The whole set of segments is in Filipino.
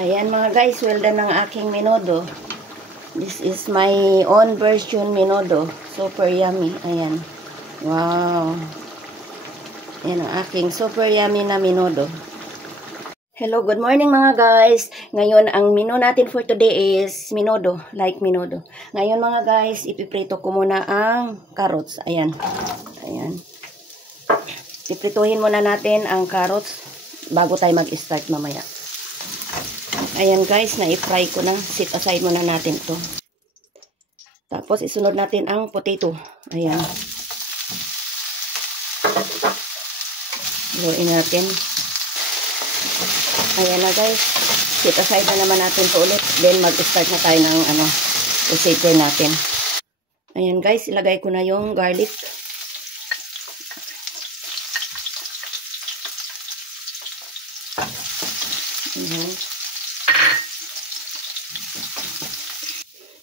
Ayan mga guys, well done ng aking menudo. This is my own version menudo. Super yummy. Ayan. Wow. Ayan ang aking super yummy na menudo. Hello, good morning mga guys. Ngayon, ang menu natin for today is menudo. Like menudo. Ngayon mga guys, ipiprito ko muna ang carrots. Ayan. Ayan. Iprituhin muna natin ang carrots bago tayo mag-start mamaya. Ayan guys, na-fry ko na. Set aside muna natin to. Tapos isunod natin ang potato. Ayan. Luin natin. Ayan na guys. Set aside na naman natin to ulit. Then mag-start na tayo ng procedure natin. Ayan guys, ilagay ko na yung garlic. Ayan.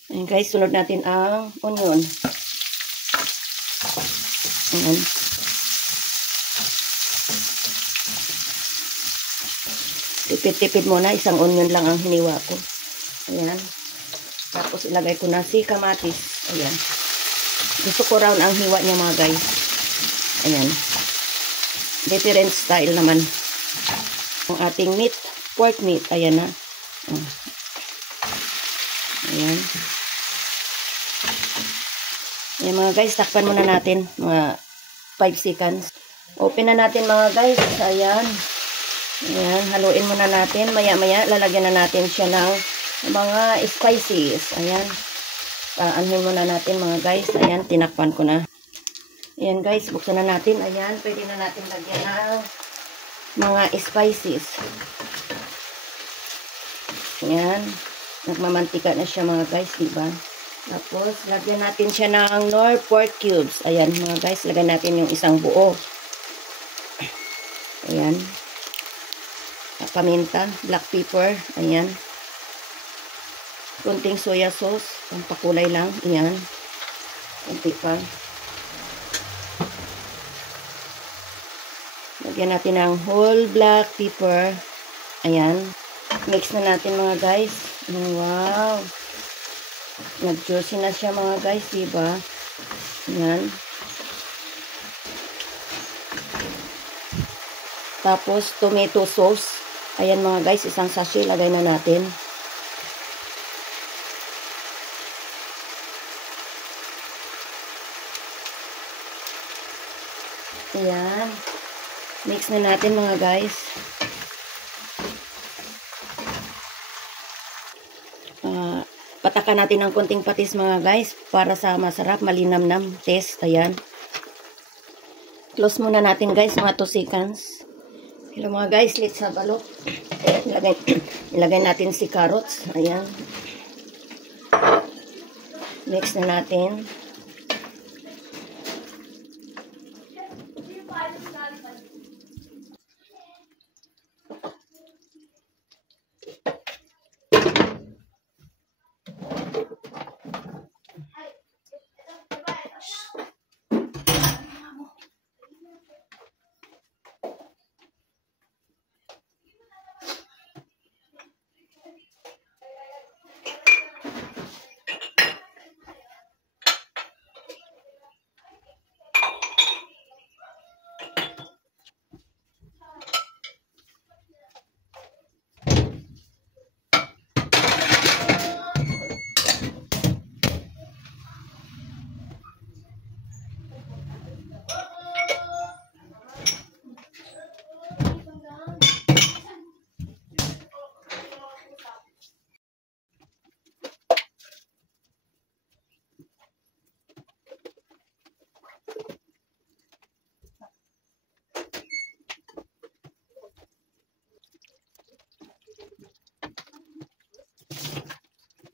Ayan guys, sunod natin ang onion. Ayan. Tipid-tipid muna, isang onion lang ang hiniwa ko. Ayan. Tapos ilagay ko na si kamatis. Ayan. Gusto ko round ang hiwa niya mga guys. Ayan. Different style naman. Ang ating meat, pork meat. Ayan na. Ayan. Ayan mga guys, takpan muna natin mga 5 seconds. Open na natin mga guys. Ayan. Ayan, haluin muna natin. Maya-maya, lalagyan na natin siya ng mga spices. Ayan. Aanhin muna natin mga guys. Ayan, tinakpan ko na. Ayan guys, buksan na natin. Ayan, pwede na natin lagyan ng mga spices. Ayan. Nagmamantika na siya mga guys, diba? Tapos, lagyan natin siya ng Knorr pork cubes. Ayan mga guys, lagyan natin yung isang buo. Ayan. Paminta, black pepper. Ayan. Kunting soya sauce. Pampakulay lang. Ayan. Kunti pa. Lagyan natin ng whole black pepper. Ayan. Mix na natin mga guys. Wow. Nag-juicy na siya mga guys, diba? Ayan. Tapos, tomato sauce. Ayan mga guys, isang sachet. Lagay na natin. Ayan. Mix na natin mga guys. Patakan natin ng konting patis mga guys para sa masarap, malinamnam taste. Ayan. Close muna natin guys mga 2 seconds. Hello mga guys, let's have a look. Ilagay natin si carrots. Ayan. Mix na natin.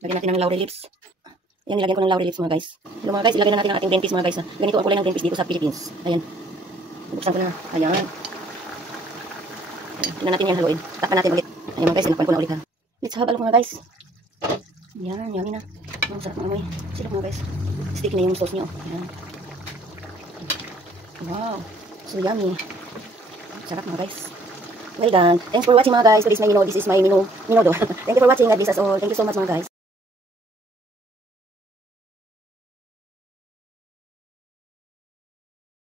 Lagyan natin ng laurel leaves. Ayan, nilagyan ko ng laurel leaves mga guys. Hello mga guys, ilagay na natin ang ating green peas mga guys. Ganito ang kulay ng green peas dito sa Philippines. Ayan. Buksan ko na. Ayan. Tingnan natin yan, haluin. Takpan natin ulit. Ayan mga guys, inakpan ko na ulit ha. Let's have a look mga guys. Ayan, yummy na. Ang sarap ng amoy. Sarap mga guys. Sticky na yung sauce nyo. Ayan. Wow. So yummy. Sarap mga guys. Well done. Thanks for watching mga guys. This is my menu. This is my menu. Minodo. Thank you for watching. God bless us all. Thank you so much mga guys.